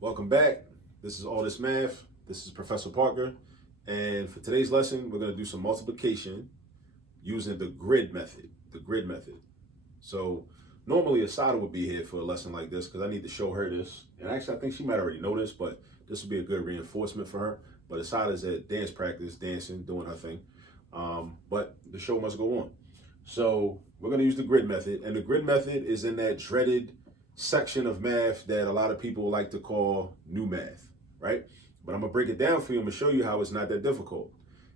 Welcome back. This is All This Math. This is Professor Parker. And for today's lesson, we're going to do some multiplication using the grid method. So normally Asada would be here for a lesson like this because I need to show her this. And actually, I think she might already know this, but this would be a good reinforcement for her. But Asada's at dance practice, dancing, doing her thing. But the show must go on. So we're going to use the grid method. And the grid method is in that dreaded section of math that a lot of people like to call new math, right? But I'm gonna break it down for you. I'm gonna show you how it's not that difficult.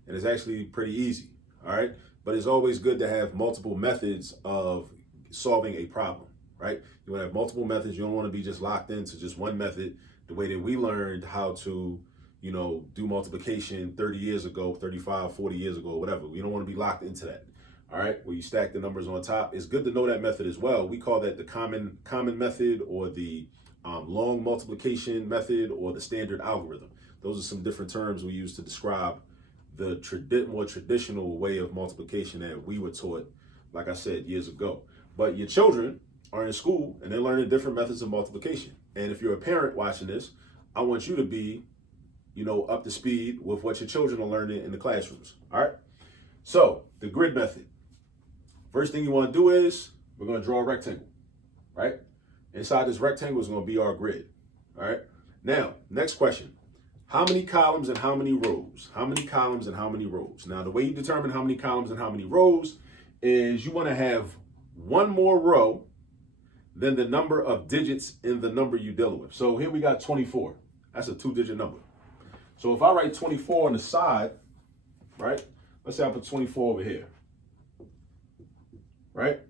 And it's actually pretty easy, all right? But it's always good to have multiple methods of solving a problem, right? You wanna have multiple methods. You don't wanna be just locked into just one method, the way that we learned how to, do multiplication 30 years ago, 35, 40 years ago, whatever. We don't wanna be locked into that. All right, where you stack the numbers on top. It's good to know that method as well. We call that the common method, or the long multiplication method, or the standard algorithm. Those are some different terms we use to describe the more traditional way of multiplication that we were taught, like I said, years ago. But your children are in school and they're learning different methods of multiplication. And if you're a parent watching this, I want you to be, up to speed with what your children are learning in the classrooms. All right, so the grid method. First thing you want to do is we're going to draw a rectangle, right? Inside this rectangle is going to be our grid, all right? Now, next question. How many columns and how many rows? How many columns and how many rows? Now, the way you determine how many columns and how many rows is you want to have one more row than the number of digits in the number you're dealing with. So here we got 24. That's a 2-digit number. So if I write 24 on the side, right? Let's say I put 24 over here. Right?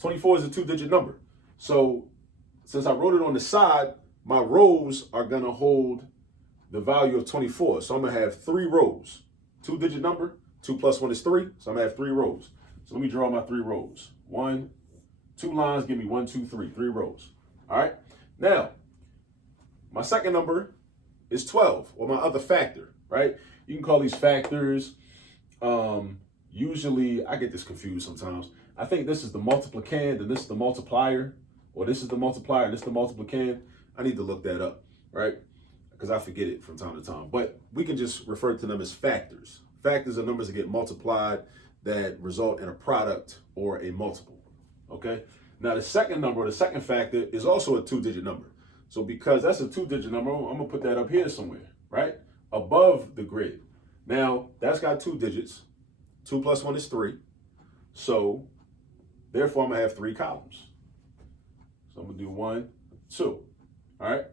24 is a 2-digit number. So since I wrote it on the side, my rows are going to hold the value of 24. So I'm going to have 3 rows. 2-digit number, 2 plus 1 is 3. So I'm going to have 3 rows. So let me draw my 3 rows. 1, 2 lines, give me 1, 2, 3. 3 rows. All right? Now, my second number is 12, or my other factor, right? You can call these factors. Usually, I get this confused sometimes. I think this is the multiplicand and this is the multiplier, or this is the multiplier and this is the multiplicand. I need to look that up, right? Because I forget it from time to time. But we can just refer to them as factors. Factors are numbers that get multiplied that result in a product or a multiple, okay? Now, the second number, or the second factor, is also a 2-digit number. So because that's a 2-digit number, I'm going to put that up here somewhere, right? Above the grid. Now, that's got 2 digits. 2 plus 1 is 3. So therefore, I'm going to have 3 columns. So I'm going to do 1, 2. All right.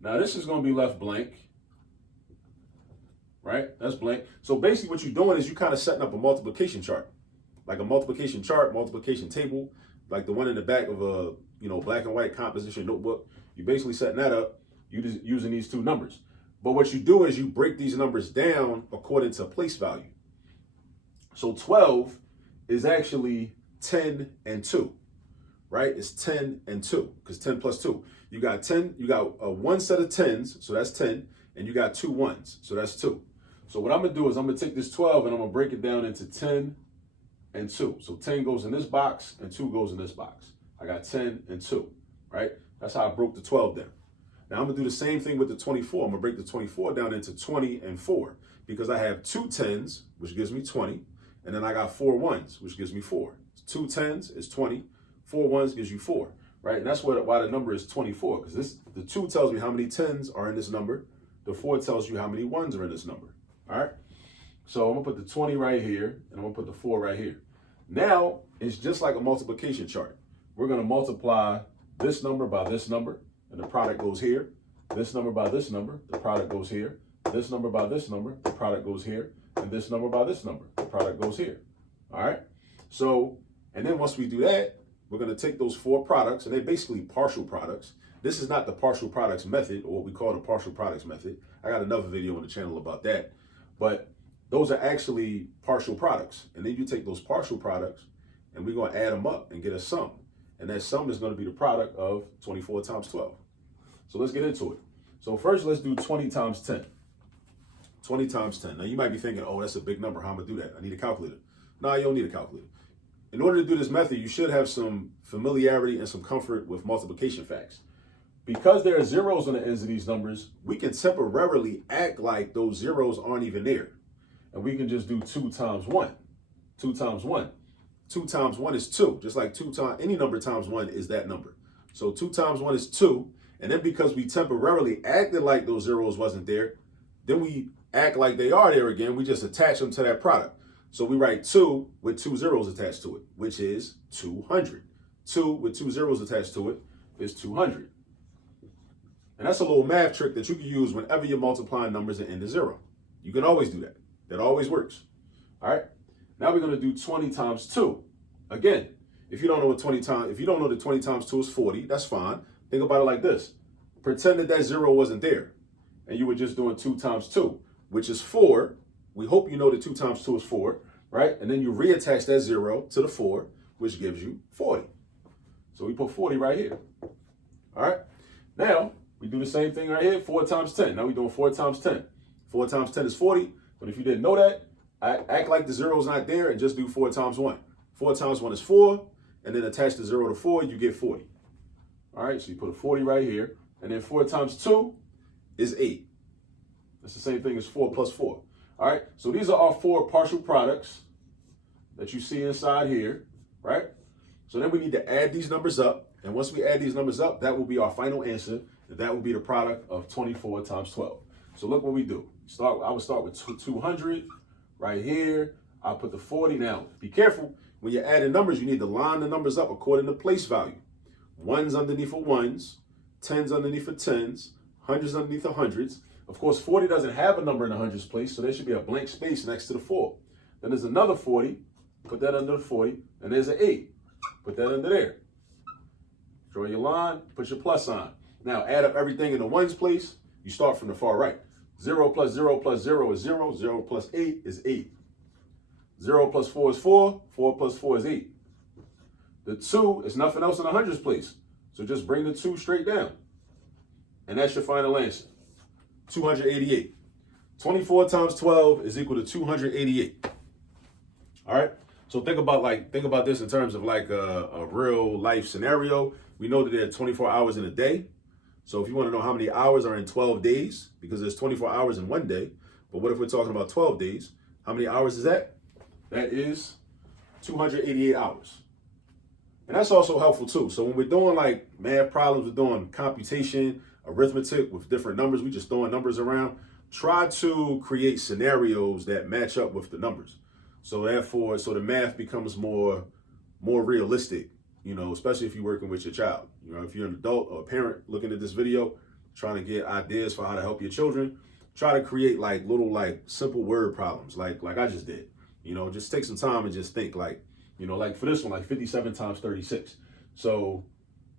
Now, this is going to be left blank. Right? That's blank. So basically what you're doing is you kind of setting up a multiplication chart. Like a multiplication chart, multiplication table, like the one in the back of a, black and white composition notebook. You're basically setting that up. You're just using these 2 numbers. But what you do is you break these numbers down according to place value. So 12 is actually 10 and 2, right? It's 10 and 2, because 10 plus 2. You got 10, you got one set of 10s, so that's 10, and you got 2 1s, so that's 2. So what I'm going to do is I'm going to take this 12 and I'm going to break it down into 10 and 2. So 10 goes in this box and 2 goes in this box. I got 10 and 2, right? That's how I broke the 12 down. Now I'm going to do the same thing with the 24. I'm going to break the 24 down into 20 and 4, because I have 2 10s, which gives me 20. And then I got 4 1s, which gives me 4. 2 10s is 20. 4 1s gives you 4, right? And that's why the number is 24, because the 2 tells me how many 10s are in this number. The 4 tells you how many 1s are in this number, all right? So I'm going to put the 20 right here, and I'm going to put the 4 right here. Now, it's just like a multiplication chart. We're going to multiply this number by this number, and the product goes here. This number by this number, the product goes here. This number by this number, the product goes here. And this number by this number, the product goes here. All right. So, and then once we do that, we're going to take those 4 products, and they're basically partial products. This is not the partial products method, or what we call the partial products method. I got another video on the channel about that. But those are actually partial products. And then you take those partial products, and we're going to add them up and get a sum. And that sum is going to be the product of 24 times 12. So let's get into it. So first, let's do 20 times 10. 20 times 10. Now you might be thinking, oh, that's a big number. How am I gonna do that? I need a calculator. No, you don't need a calculator. In order to do this method, you should have some familiarity and some comfort with multiplication facts. because there are zeros on the ends of these numbers, we can temporarily act like those zeros aren't even there. And we can just do 2 times 1. 2 times 1. 2 times 1 is 2. Just like 2 times, any number times 1 is that number. So 2 times 1 is 2. And then because we temporarily acted like those zeros wasn't there, then we act like they are there again. We just attach them to that product. So we write 2 with 2 zeros attached to it, which is 200. 2 with 2 zeros attached to it is 200. And that's a little math trick that you can use whenever you're multiplying numbers and end to 0. You can always do that. That always works. All right. Now we're going to do 20 times 2. Again, if you don't know what 20 times, if you don't know that 20 times 2 is 40, that's fine. Think about it like this. Pretend that that 0 wasn't there. And you were just doing 2 times 2, which is 4. We hope you know that 2 times 2 is 4, right? And then you reattach that 0 to the 4, which gives you 40. So we put 40 right here. All right. Now we do the same thing right here, 4 times 10. Now we're doing 4 times 10. 4 times 10 is 40. But if you didn't know that, act like the 0 is not there and just do 4 times 1. 4 times 1 is 4. And then attach the 0 to 4, you get 40. All right, so you put a 40 right here. And then 4 times 2 is 8. That's the same thing as 4 plus 4. All right, so these are our 4 partial products that you see inside here, right? So then we need to add these numbers up. And once we add these numbers up, that will be our final answer. And that will be the product of 24 times 12. So look what we do. I would start with 200 right here. I'll put the 40. Now, be careful. When you're adding numbers, you need to line the numbers up according to place value. Ones underneath for ones, tens underneath for tens, hundreds underneath for hundreds. Of course, 40 doesn't have a number in the hundreds place, so there should be a blank space next to the 4. Then there's another 40. Put that under the 40. And there's an 8. Put that under there. Draw your line, put your plus sign. Now add up everything in the ones place. You start from the far right. 0 plus 0 plus 0 is 0. 0 plus 8 is 8. 0 plus 4 is 4. 4 plus 4 is 8. The 2 is nothing else in the hundreds place. So just bring the 2 straight down. And that's your final answer. 288. 24 times 12 is equal to 288. All right. So think about this in terms of like a real life scenario. We know that there are 24 hours in a day. So if you want to know how many hours are in 12 days, because there's 24 hours in one day, but what if we're talking about 12 days? How many hours is that? That is 288 hours. And that's also helpful too. So when we're doing like math problems, we're doing computation, arithmetic with different numbers, we just throwing numbers around. Try to create scenarios that match up with the numbers. So therefore, the math becomes more realistic, you know, especially if you're working with your child. You know, if you're an adult or a parent looking at this video, trying to get ideas for how to help your children, try to create like little like simple word problems like I just did. You know, just take some time and just think like, you know, like for this one, like 57 times 36. So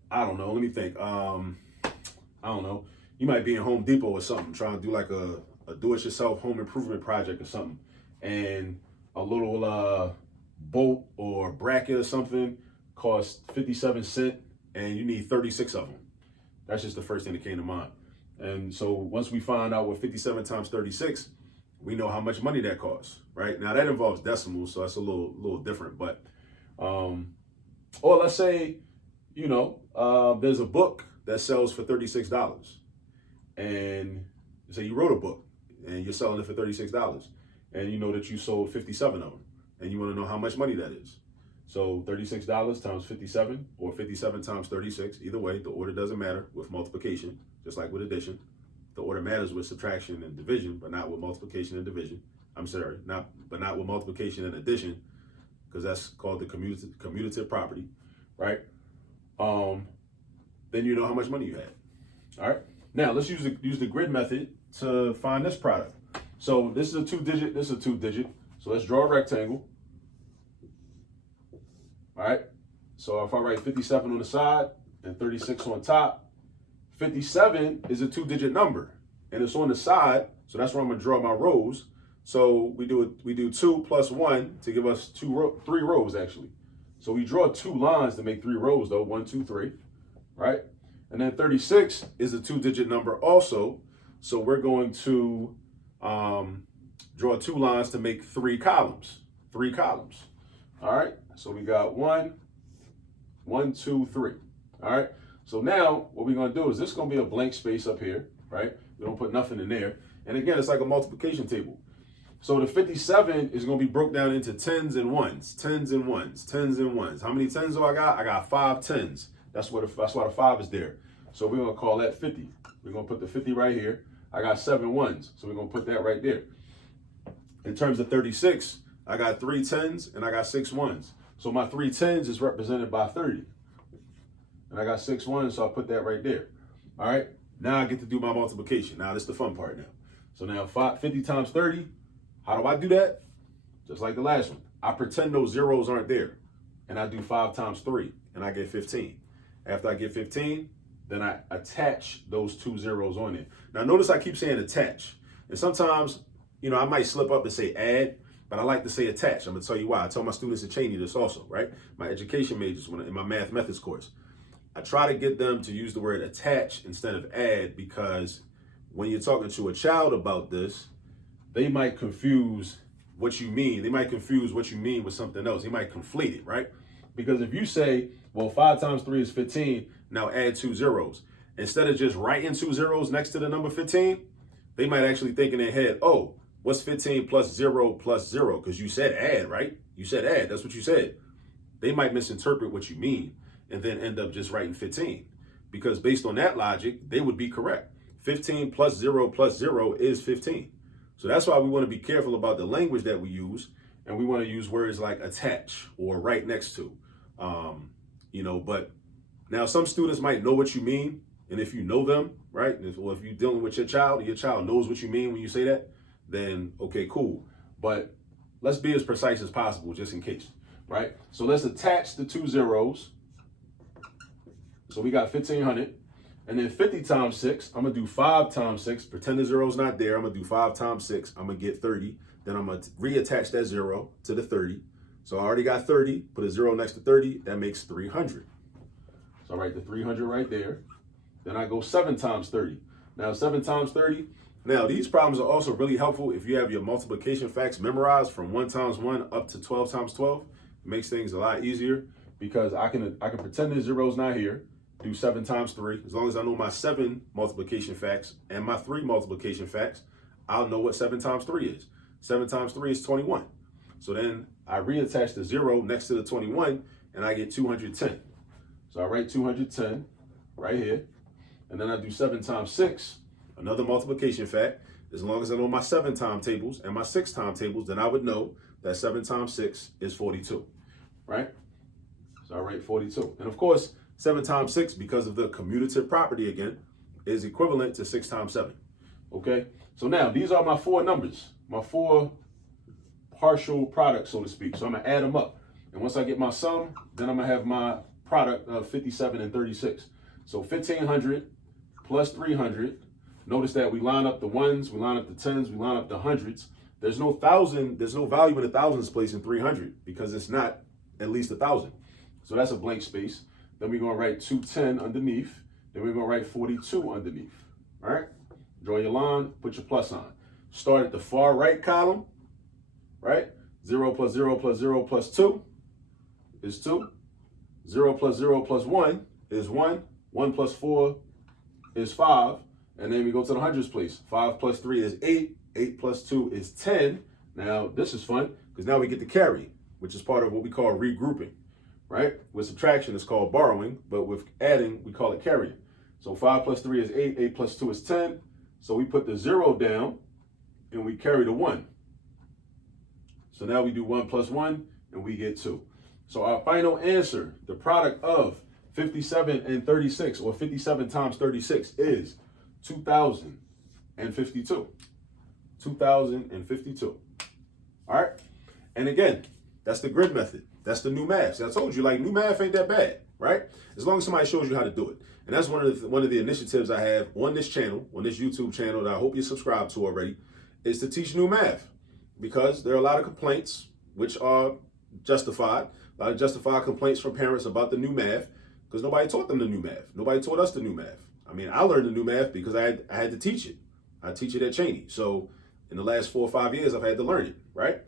I don't know. Let me think. I don't know. You might be in Home Depot or something, trying to do like a do-it-yourself home improvement project or something. And a little bolt or bracket or something costs 57 cents and you need 36 of them. That's just the first thing that came to mind. And so once we find out what 57 times 36, we know how much money that costs, right? Now that involves decimals, so that's a little different. But, or let's say, you know, there's a book that sells for $36, and say you wrote a book and you're selling it for $36, and you know that you sold 57 of them, and you want to know how much money that is. So $36 times 57, or 57 times 36. Either way, the order doesn't matter with multiplication, just like with addition. The order matters with subtraction and division, but not with multiplication and division. I'm sorry, not with multiplication and addition, because that's called the commutative property, right? Then you know how much money you had. All right. Now let's use the grid method to find this product. So this is a 2-digit. This is a 2-digit. So let's draw a rectangle. All right. So if I write 57 on the side and 36 on top, 57 is a 2-digit number, and it's on the side. So that's where I'm going to draw my rows. So we do 2 plus 1 to give us 3 rows actually. So we draw 2 lines to make 3 rows though. 1, 2, 3, right? And then 36 is a 2-digit number also. So we're going to draw 2 lines to make 3 columns. 3 columns. All right. So we got 1, 1, 2, 3. All right. So now what we're gonna do is this is gonna be a blank space up here, right? We don't put nothing in there. And again, it's like a multiplication table. So the 57 is gonna be broke down into tens and ones, tens and ones, tens and ones. How many tens do I got? I got 5 tens. That's why the 5 is there. So we're gonna call that 50. We're gonna put the 50 right here. I got 7 ones, so we're gonna put that right there. In terms of 36, I got 3 tens and I got 6 ones. So my 3 tens is represented by 30. And I got 6 ones, so I'll put that right there. All right, now I get to do my multiplication. Now this is the fun part now. So now 50 times 30, how do I do that? Just like the last one. I pretend those zeros aren't there. And I do 5 times 3, and I get 15. After I get 15, then I attach those 2 zeros on it. Now notice I keep saying attach. And sometimes, you know, I might slip up and say add, but I like to say attach. I'm gonna tell you why. I tell my students at Cheney this also, right? My education majors in my math methods course. I try to get them to use the word attach instead of add, because when you're talking to a child about this, they might confuse what you mean. They might confuse what you mean with something else. They might conflate it, right? Because if you say, well, 5 times 3 is 15, now add 2 zeros. Instead of just writing 2 zeros next to the number 15, they might actually think in their head, oh, what's 15 plus 0 plus 0? Because you said add, right? You said add. That's what you said. They might misinterpret what you mean and then end up just writing 15. Because based on that logic, they would be correct. 15 plus 0 is 15. So that's why we want to be careful about the language that we use. And we want to use words like attach or right next to. But now some students might know what you mean. And if you know them, right? If you're dealing with your child knows what you mean when you say that, then okay, cool. But let's be as precise as possible just in case, right? So let's attach the 2 zeros. So we got 1,500. And then 50 times 6, I'm going to do 5 times 6. Pretend the zero's not there. I'm going to do 5 times 6. I'm going to get 30. Then I'm going to reattach that 0 to the 30. So I already got 30. Put a 0 next to 30. That makes 300. So I write the 300 right there. Then I go 7 times 30. Now 7 times 30. Now these problems are also really helpful if you have your multiplication facts memorized from 1 times 1 up to 12 times 12. It makes things a lot easier because I can pretend the zero's not here. Do 7 times 3. As long as I know my 7 multiplication facts and my 3 multiplication facts, I'll know what 7 times 3 is. 7 times 3 is 21. So then I reattach the 0 next to the 21 and I get 210. So I write 210 right here. And then I do 7 times 6, another multiplication fact. As long as I know my 7 timetables and my 6 timetables, then I would know that 7 times 6 is 42, right? So I write 42. And of course, 7 times 6, because of the commutative property again, is equivalent to 6 times 7. Okay? So now, these are my 4 numbers, my 4 partial products, so to speak. So I'm going to add them up. And once I get my sum, then I'm going to have my product of 57 and 36. So 1,500 plus 300. Notice that we line up the ones, we line up the tens, we line up the hundreds. There's no thousand, there's no value in the thousands place in 300 because it's not at least 1,000. So that's a blank space. Then we're going to write 210 underneath. Then we're going to write 42 underneath. All right? Draw your line, put your plus sign. Start at the far right column, right? 0 plus 0 plus 0 plus 2 is 2. 0 plus 0 plus 1 is 1. 1 plus 4 is 5. And then we go to the hundreds place. 5 plus 3 is 8. 8 plus 2 is 10. Now, this is fun because now we get the carry, which is part of what we call regrouping. Right? With subtraction, it's called borrowing, but with adding, we call it carrying. So 5 plus 3 is 8, 8 plus 2 is 10. So we put the 0 down and we carry the 1. So now we do 1 plus 1 and we get 2. So our final answer, the product of 57 and 36, or 57 times 36, is 2,052. 2,052. All right? And again, that's the grid method. That's the new math. So I told you, like, new math ain't that bad, right? As long as somebody shows you how to do it. And that's one of the initiatives I have on this channel, on this YouTube channel that I hope you subscribe to already, is to teach new math. Because there are a lot of complaints, which are justified, a lot of justified complaints from parents about the new math, because nobody taught them the new math. Nobody taught us the new math. I mean, I learned the new math because I had to teach it. I teach it at Cheney. So in the last 4 or 5 years, I've had to learn it, right?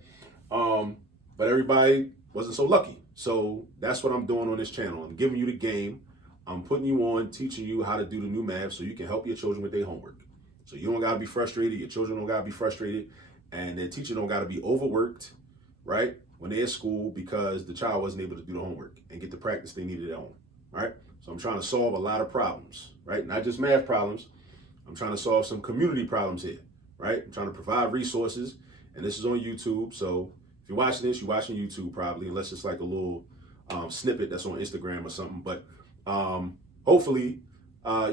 But everybody wasn't so lucky. So that's what I'm doing on this channel. I'm giving you the game I'm putting you on, teaching you how to do the new math so you can help your children with their homework. So you don't gotta be frustrated, your children don't gotta be frustrated, and their teacher don't gotta be overworked, right? When they're at school because the child wasn't able to do the homework and get the practice they needed at home, right? So I'm trying to solve a lot of problems, right? Not just math problems. I'm trying to solve some community problems here, right? I'm trying to provide resources, and this is on YouTube. So if you're watching this, you're watching YouTube probably, unless it's like a little snippet that's on Instagram or something. But hopefully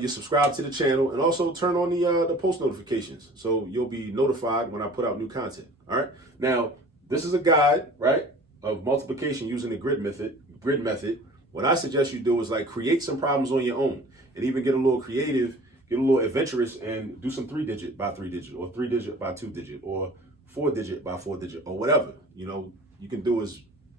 you subscribe to the channel and also turn on the post notifications so you'll be notified when I put out new content. All right. Now, this is a guide, right, of multiplication using the grid method. What I suggest you do is like create some problems on your own and even get a little creative, get a little adventurous and do some 3-digit by 3-digit or 3-digit by 2-digit or 4-digit by 4-digit or whatever. You know, you can do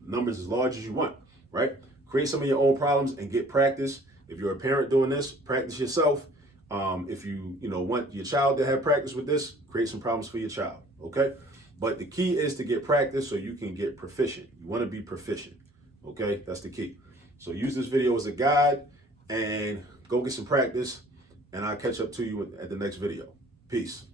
numbers as large as you want, right? Create some of your own problems and get practice. If you're a parent doing this, practice yourself. If you want your child to have practice with this, create some problems for your child, okay? But the key is to get practice so you can get proficient. You want to be proficient, okay? That's the key. So use this video as a guide and go get some practice, and I'll catch up to you at the next video. Peace.